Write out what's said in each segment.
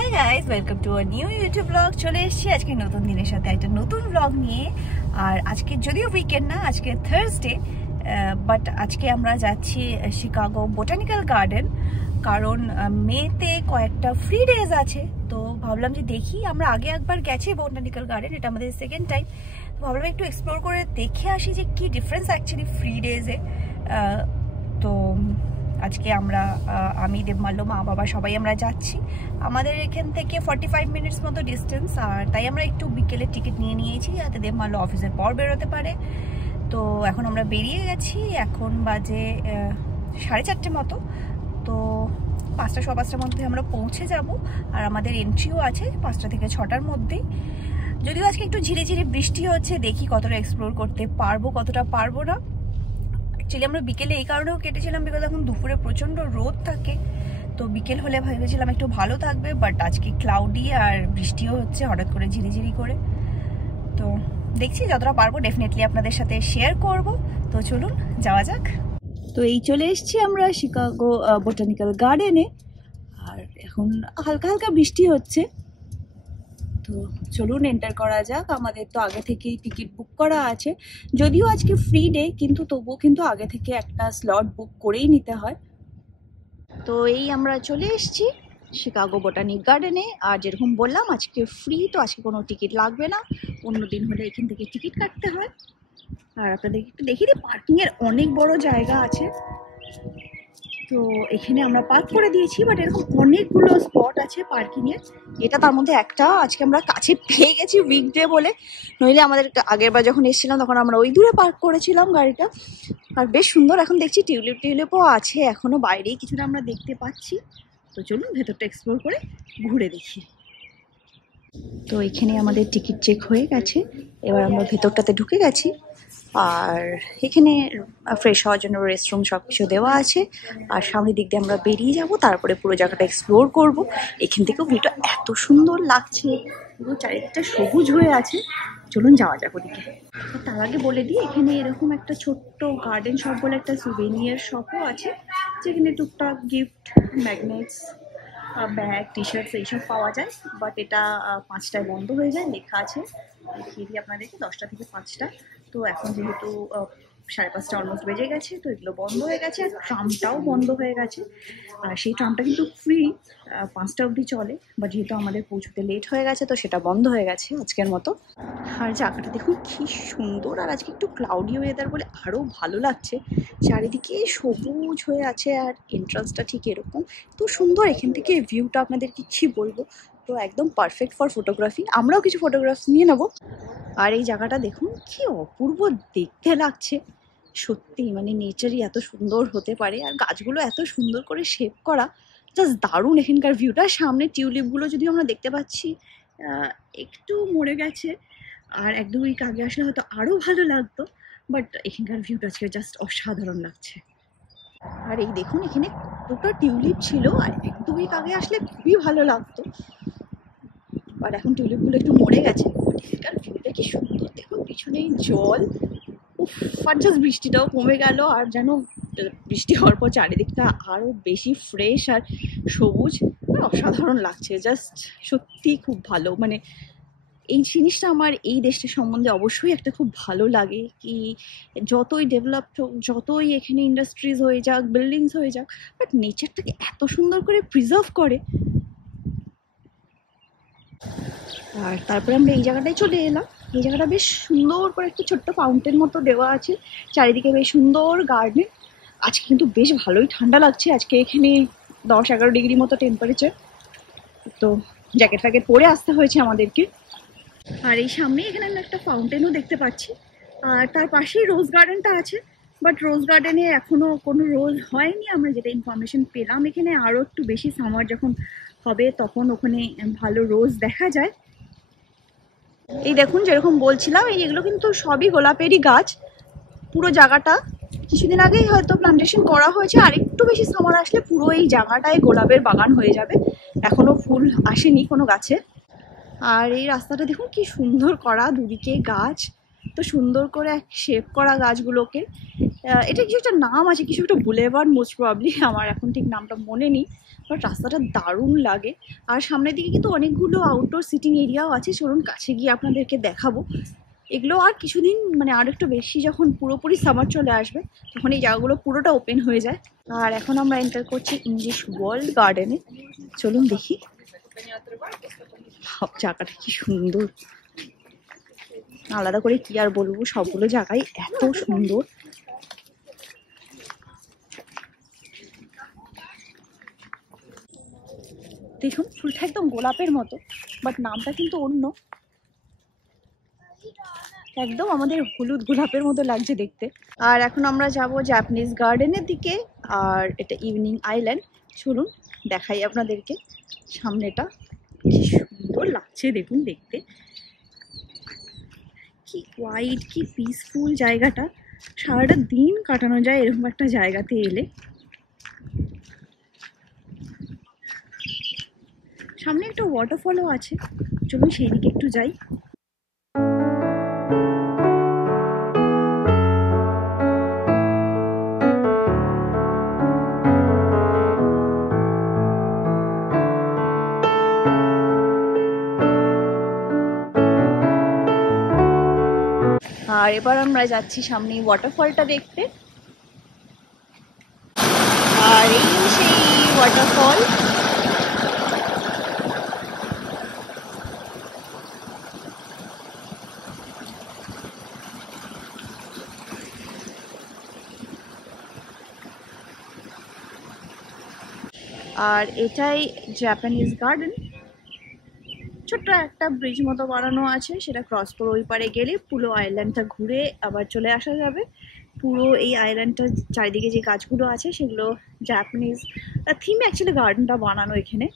Hi guys, welcome to a new YouTube blog. চলে এসেছি আজকে নতুন দিনের সাথে একটা নতুন ব্লগ নিয়ে। আর আজকে যদিও উইকেন্ড না, আজকে থার্সডে, বাট আজকে আমরা যাচ্ছি শিকাগো বোটানিক্যাল গার্ডেন, কারণ মেতে কয়েকটা ফ্রি ডেজ আছে। তো ভাবলাম যে দেখি, আমরা আগে একবার গেছি বোটানিক্যাল গার্ডেন, এটা আমাদের সেকেন্ড টাইম। ভাবলাম একটু এক্সপ্লোর করে দেখে আসি যে কি ডিফারেন্স অ্যাকচুয়ালি ফ্রি ডেজে। তো আজকে আমরা আমি, দেবমাল্য, মা বাবা সবাই আমরা যাচ্ছি। আমাদের এখান থেকে 45 মিনিটস মতো ডিস্টেন্স, আর তাই আমরা একটু বিকেলে টিকিট নিয়ে নিয়েছি যাতে দেবমাল্য অফিসের পর বেরোতে পারে। তো এখন আমরা বেরিয়ে গেছি, এখন বাজে 4:30 মতো। তো 5টা 5:15 মধ্যে আমরা পৌঁছে যাব। আর আমাদের এন্ট্রিও আছে 5টা থেকে 6টার মধ্যেই। যদিও আজকে একটু ঝিরে ঝিরে বৃষ্টি হচ্ছে, দেখি কতটা এক্সপ্লোর করতে পারবো, কতটা পারবো না। অ্যাকচুয়ালি আমরা বিকেলে এই কারণেও কেটেছিলাম বিকজ এখন দুপুরে প্রচণ্ড রোদ থাকে, তো বিকেল হলে ভেবেছিলাম একটু ভালো থাকবে, বাট আজকে ক্লাউডি আর বৃষ্টিও হচ্ছে হঠাৎ করে ঝিরিঝিরি করে। তো দেখছি যতটা পারবো ডেফিনেটলি আপনাদের সাথে শেয়ার করব। তো চলুন যাওয়া যাক। তো এই চলে এসেছি আমরা শিকাগো বোটানিক্যাল গার্ডেনে, আর এখন হালকা হালকা বৃষ্টি হচ্ছে। তো চলুন এন্টার করা যাক। আমাদের তো আগে থেকেই টিকিট বুক করা আছে, যদিও আজকে ফ্রি ডে, কিন্তু তবুও কিন্তু আগে থেকে একটা স্লট বুক করেই নিতে হয়। তো এই আমরা চলে এসেছি শিকাগো বোটানিক গার্ডেনে। আর যেরকম বললাম আজকে ফ্রি, তো আজকে কোনো টিকিট লাগবে না, অন্য দিন হলে এখান থেকে টিকিট কাটতে হয়। আর আপনাদের একটু দেখিয়ে দিই, পার্কিংয়ের অনেক বড় জায়গা আছে। তো এখানে আমরা পার্ক করে দিয়েছি, বাট এরকম অনেকগুলো স্পট আছে পার্কিংয়ে। এটা তার মধ্যে একটা, আজকে আমরা কাছে পেয়ে গেছি উইকডে বলে, নইলে আমাদের আগের বার যখন এসেছিলাম তখন আমরা ওই দূরে পার্ক করেছিলাম গাড়িটা। আর বেশ সুন্দর, এখন দেখছি টিউলিপও আছে এখনো, বাইরেই কিছুটা আমরা দেখতে পাচ্ছি। তো চলুন ভেতরটা এক্সপ্লোর করে ঘুরে দেখি। তো এখানে আমাদের টিকিট চেক হয়ে গেছে, এবার আমরা ভেতরটাতে ঢুকে গেছি। আর এখানে ফ্রেশ হওয়ার জন্য রেস্টরুম সব কিছু দেওয়া আছে। আর সামনের দিক দিয়ে আমরা বেরিয়ে যাব, তারপরে পুরো জায়গাটা এক্সপ্লোর করব। এখান থেকেও ভিউটা এত সুন্দর লাগছে, পুরো চারিদিকটা সবুজ হয়ে আছে। চলুন যাওয়া যাক ওদিকে। তার আগে বলে দিই, এখানে এরকম একটা ছোট্ট গার্ডেন শপ বলে একটা সুভেনিয়ার শপও আছে, যেখানে টুকটাক গিফট, ম্যাগনেটস, ব্যাগ, টি শার্টস এইসব পাওয়া যায়। বাট এটা 5টায় বন্ধ হয়ে যায়, লেখা আছে। দেখিয়ে দিই আপনাদেরকে, 10টা থেকে 5টা। তো এখন যেহেতু 5:30 অলমোস্ট বেজে গেছে, তো এগুলো বন্ধ হয়ে গেছে। আর ট্রামটাও বন্ধ হয়ে গেছে। আর সেই ট্রামটা কিন্তু ফ্রি, 5টা অবধি চলে, বাট যেহেতু আমাদের পৌঁছতে লেট হয়ে গেছে তো সেটা বন্ধ হয়ে গেছে আজকের মতো। আর জায়গাটা দেখুন কি সুন্দর, আর আজকে একটু ক্লাউডি ওয়েদার বলে আরও ভালো লাগছে। চারিদিকে সবুজ হয়ে আছে, আর এন্ট্রান্সটা ঠিক এরকম, তো সুন্দর। এখান থেকে ভিউটা আপনাদের কি বলবো, তো একদম পারফেক্ট ফর ফটোগ্রাফি। আমরাও কিছু ফটোগ্রাফস নিয়ে নেবো। আর এই জায়গাটা দেখুন কি অপূর্ব দেখতে লাগছে, সত্যি মানে নেচারই এত সুন্দর হতে পারে। আর গাছগুলো এত সুন্দর করে শেপ করা, জাস্ট দারুণ এখানকার ভিউটা। সামনে টিউলিপগুলো যদিও আমরা দেখতে পাচ্ছি একটু মরে গেছে, আর 1-2 উইক আগে আসলে হয়তো আরও ভালো লাগতো, বাট এখানকার ভিউটা আজকে জাস্ট অসাধারণ লাগছে। আর এই দেখুন এখানে দুটো টিউলিপ ছিল, আর 1-2 উইক আগে আসলে খুবই ভালো লাগতো, বাট এখন টিউলিপগুলো একটু মরে গেছে। এখানকার ভিউটা কি সুন্দর দেখুন, পিছনেই জল, উফ। আর জাস্ট বৃষ্টিটাও কমে গেল, আর যেন বৃষ্টি হওয়ার পর চারিদিকটা আরও বেশি ফ্রেশ আর সবুজ, অসাধারণ লাগছে। জাস্ট সত্যি খুব ভালো, মানে এই জিনিসটা আমার এই দেশটা সম্বন্ধে অবশ্যই একটা খুব ভালো লাগে, কি যতই ডেভেলপড হোক, যতই এখানে ইন্ডাস্ট্রিজ হয়ে যাক, বিল্ডিংস হয়ে যাক, বাট নেচারটাকে এত সুন্দর করে প্রিজার্ভ করে। আর তারপরে আমরা এই জায়গাটায় চলে এলাম। এই জায়গাটা বেশ সুন্দর করে একটা ছোট্ট ফাউন্টেন মতো দেওয়া আছে, চারিদিকে বেশ সুন্দর গার্ডেন। আজকে কিন্তু বেশ ভালোই ঠান্ডা লাগছে, আজকে এখানে 10-11 ডিগ্রি মতো টেম্পারেচার, তো জ্যাকেট ফ্যাকেট পরে আসতে হয়েছে আমাদেরকে। আর এই সামনে এখানে আমরা একটা ফাউন্টেনও দেখতে পাচ্ছি, আর তার পাশেই রোজ গার্ডেনটা আছে, বাট রোজ গার্ডেনে এখনো কোনো রোজ হয়নি। আমরা যেটা ইনফরমেশন পেলাম, এখানে আরও একটু বেশি সামার যখন হবে তখন ওখানে ভালো রোজ দেখা যায়। এই দেখুন যেরকম বলছিলাম, এগুলো কিন্তু সবই গোলাপেরই গাছ। পুরো জায়গাটা কিছুদিন আগেই হয়তো প্লান্টেশন করা হয়েছে, আর একটু বেশি সামার আসলে পুরো এই জায়গাটায় গোলাপের বাগান হয়ে যাবে। এখনো ফুল আসেনি কোনো গাছে। আর এই রাস্তাটা দেখুন কি সুন্দর করা, দুদিকে গাছ, তো সুন্দর করে শেপ করা গাছগুলোকে। এটা কিছু একটা নাম আছে, কিছু একটা বুলেভার্ড মোস্ট প্রবাবলি, আমার এখন ঠিক নামটা মনে নেই, বাট রাস্তাটা দারুণ লাগে। আর সামনের দিকে কিন্তু অনেকগুলো আউটডোর সিটিং এরিয়াও আছে, চলুন কাছে গিয়ে আপনাদেরকে দেখাবো। এগুলো আর কিছুদিন মানে আর একটু বেশি যখন পুরোপুরি সামার চলে আসবে তখন এই জায়গাগুলো পুরোটা ওপেন হয়ে যায়। আর এখন আমরা এন্টার করছি ইংলিশ ওয়ার্ল্ড গার্ডেনে, চলুন দেখি। সব জায়গাটা কি সুন্দর, আলাদা করে কি আর বলবো, সবগুলো জায়গায় এত সুন্দর। দেখুন ফুলটা একদম গোলাপের মতো, বাট নামটা কিন্তু অন্য, একদম আমাদের হলুদ গোলাপের মতো লাগছে দেখতে। আর এখন আমরা যাব জাপানিজ গার্ডেনের দিকে, আর এটা ইভিনিং আইল্যান্ড। চলুন দেখাই আপনাদেরকে সামনেটা, কি সুন্দর লাগছে দেখুন দেখতে, কি হোয়াইট, কি পিসফুল জায়গাটা। সারাটা দিন কাটানো যায় এরকম একটা জায়গাতে এলে। সামনে একটা ওয়াটারফলও আছে, চলুন সেই দিকে একটু যাই। আর এবার আমরা যাচ্ছি সামনে ওয়াটারফলটা দেখতে। আর এই সেই ওয়াটারফল। আর এটাই জাপানিজ গার্ডেন। ছোট্ট একটা ব্রিজ মতো বানানো আছে, সেটা ক্রস করে ওই পারে গেলে পুরো আইল্যান্ডটা ঘুরে আবার চলে আসা যাবে। পুরো এই আইল্যান্ডটার চারিদিকে যে গাছগুলো আছে সেগুলো জাপানিজ থিমে অ্যাকচুয়ালি গার্ডেনটা বানানো এখানে।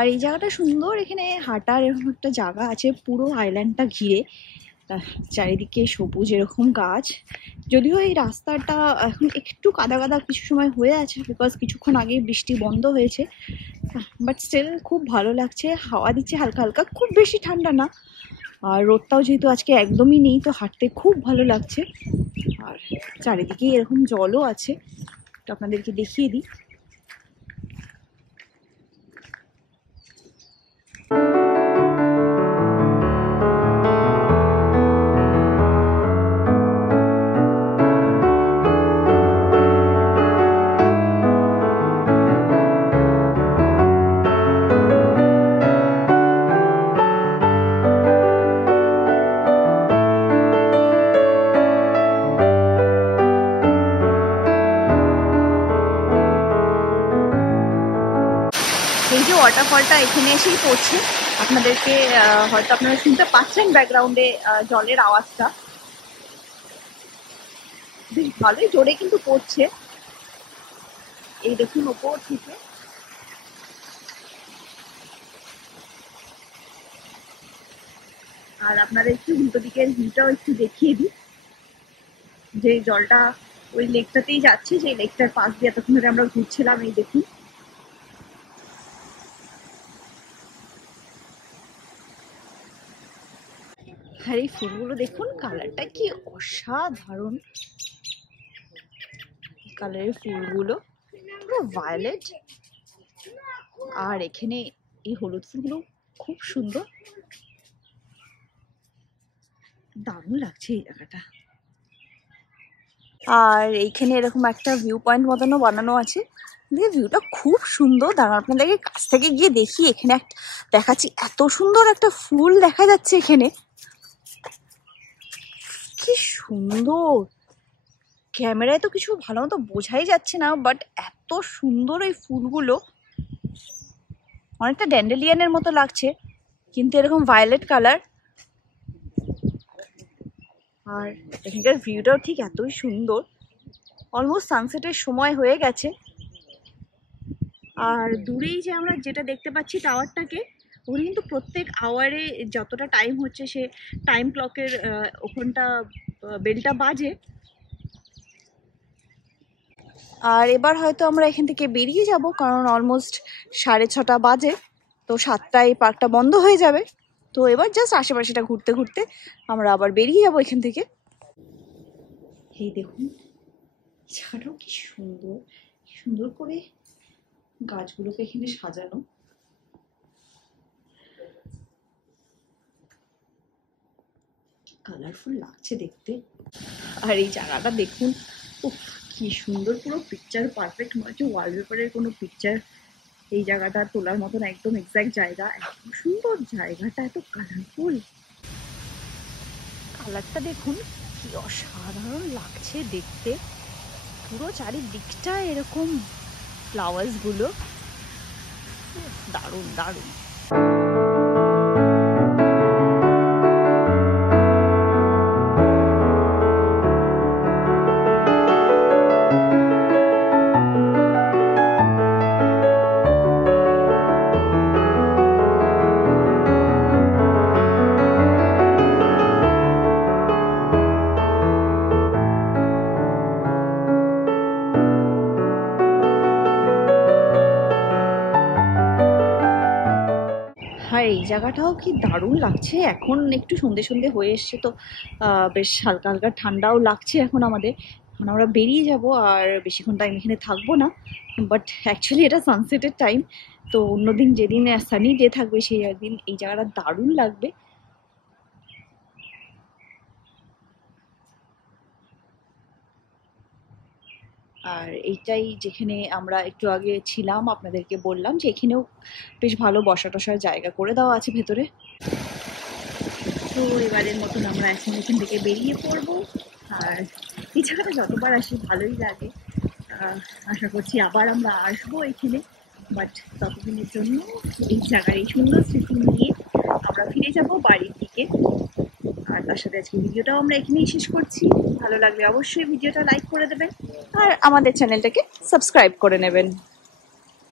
আর এই জায়গাটা সুন্দর, এখানে হাঁটার এরকম একটা জায়গা আছে পুরো আইল্যান্ডটা ঘিরে, চারিদিকে সবুজ এরকম গাছ। যদিও এই রাস্তাটা এখন একটু কাদা কাদা কিছু সময় হয়ে আছে, বিকজ কিছুক্ষণ আগে বৃষ্টি বন্ধ হয়েছে, বাট স্টিল খুব ভালো লাগছে। হাওয়া দিচ্ছে হালকা হালকা, খুব বেশি ঠান্ডা না, আর রোদটাও যেহেতু আজকে একদমই নেই, তো হাঁটতে খুব ভালো লাগছে। আর চারিদিকে এরকম জলও আছে, তো আপনাদেরকে দেখিয়ে দিই। এই যে ওয়াটারফলটা এখানে এসেই পড়ছে, আপনাদেরকে হয়তো আপনারা শুনতে পাচ্ছেন ব্যাকগ্রাউন্ডে জলের আওয়াজটা, বেশ ভালোই জোরে কিন্তু পড়ছে। এই দেখুন ওপর থেকে, আর আপনাদের একটু উল্টো দিকের ভিউটাও একটু দেখিয়ে দিই, যে জলটা ওই লেকটাতেই যাচ্ছে, যে লেকটার পাশ দিয়ে এতক্ষণ ধরে আমরা ঘুরছিলাম। এই দেখুন, আর এই ফুলগুলো দেখুন, কালারটা কি অসাধারণ কালারের ফুলগুলো, পুরো ভায়োলেট। আর এখানে এই হলুদ ফুলগুলো খুব সুন্দর, দারুণ লাগছে এই জায়গাটা। আর এইখানে এরকম একটা ভিউ পয়েন্ট মতনও বানানো আছে, ভিউটা খুব সুন্দর। দাঁড়ান আপনাদেরকে কাছ থেকে গিয়ে দেখি, এখানে একটা দেখাচ্ছি, এত সুন্দর একটা ফুল দেখা যাচ্ছে এখানে, কি সুন্দর। ক্যামেরায় তো কিছু ভালো মতো বোঝাই যাচ্ছে না, বাট এত সুন্দর এই ফুলগুলো, অনেকটা ড্যান্ডেলিয়ানের মতো লাগছে। কিন্তু এরকম ভায়োলেট কালার। আর এখানকার ভিউটাও ঠিক এতই সুন্দর। অলমোস্ট সানসেটের সময় হয়ে গেছে। আর দূরেই যে আমরা যেটা দেখতে পাচ্ছি টাওয়ারটাকে, ওখানে কিন্তু প্রত্যেক আওয়ারে যতটা টাইম হচ্ছে সে টাইম ক্লকের ওখানটা বেলটা বাজে। আর এবার হয়তো আমরা এখান থেকে বেরিয়ে যাব, কারণ অলমোস্ট 6:30 বাজে। তো 7টায় পার্কটা বন্ধ হয়ে যাবে। তো এবার জাস্ট আশেপাশেটা ঘুরতে ঘুরতে আমরা আবার বেরিয়ে যাবো এখান থেকে। এই দেখুন জায়গাটাও কি সুন্দর, সুন্দর করে গাছগুলোকে এখানে সাজানো। কালারফুল লাগছে দেখতে। আর এই জায়গাটা দেখুন, উফ কি সুন্দর, পুরো পিকচার পারফেক্ট, মনে হচ্ছে ওয়ালপেপারের কোনো পিকচার এই জায়গাটা তোলার মতন একদম এক্সাক্ট জায়গা। এত সুন্দর জায়গাটা, এত কালারফুল। কালারটা দেখুন কি অসাধারণ লাগছে দেখতে। পুরো চারিদিকটা এরকম ফ্লাওয়ার্স গুলো, দারুণ দারুণ। আর এই জায়গাটাও কি দারুণ লাগছে। এখন একটু সন্ধে সন্ধে হয়ে এসছে, তো বেশ হালকা হালকা ঠান্ডাও লাগছে এখন আমাদের। এখন আমরা বেরিয়ে যাব, আর বেশিক্ষণ টাইম এখানে থাকবো না। বাট অ্যাকচুয়ালি এটা সানসেটের টাইম, তো অন্যদিন যেদিন সানি ডে থাকবে সেই একদিন এই জায়গাটা দারুণ লাগবে। আর এইটাই যেখানে আমরা একটু আগে ছিলাম, আপনাদেরকে বললাম যে এখানেও বেশ ভালো বসা টসার জায়গা করে দেওয়া আছে ভেতরে। তো এবারের মতন আমরা এখন এখান থেকে বেরিয়ে পড়বো। আর এই জায়গাটা যতবার আসি ভালোই লাগে। আশা করছি আবার আমরা আসবো এখানে, বাট ততদিনের জন্য এই জায়গার এই সুন্দর স্মৃতি নিয়ে আমরা ফিরে যাব বাড়ির দিকে। আর তার সাথে আজকে ভিডিওটাও আমরা এখানেই শেষ করছি। ভালো লাগলে অবশ্যই ভিডিওটা লাইক করে দেবেন আর আমাদের চ্যানেলটাকে সাবস্ক্রাইব করে নেবেন।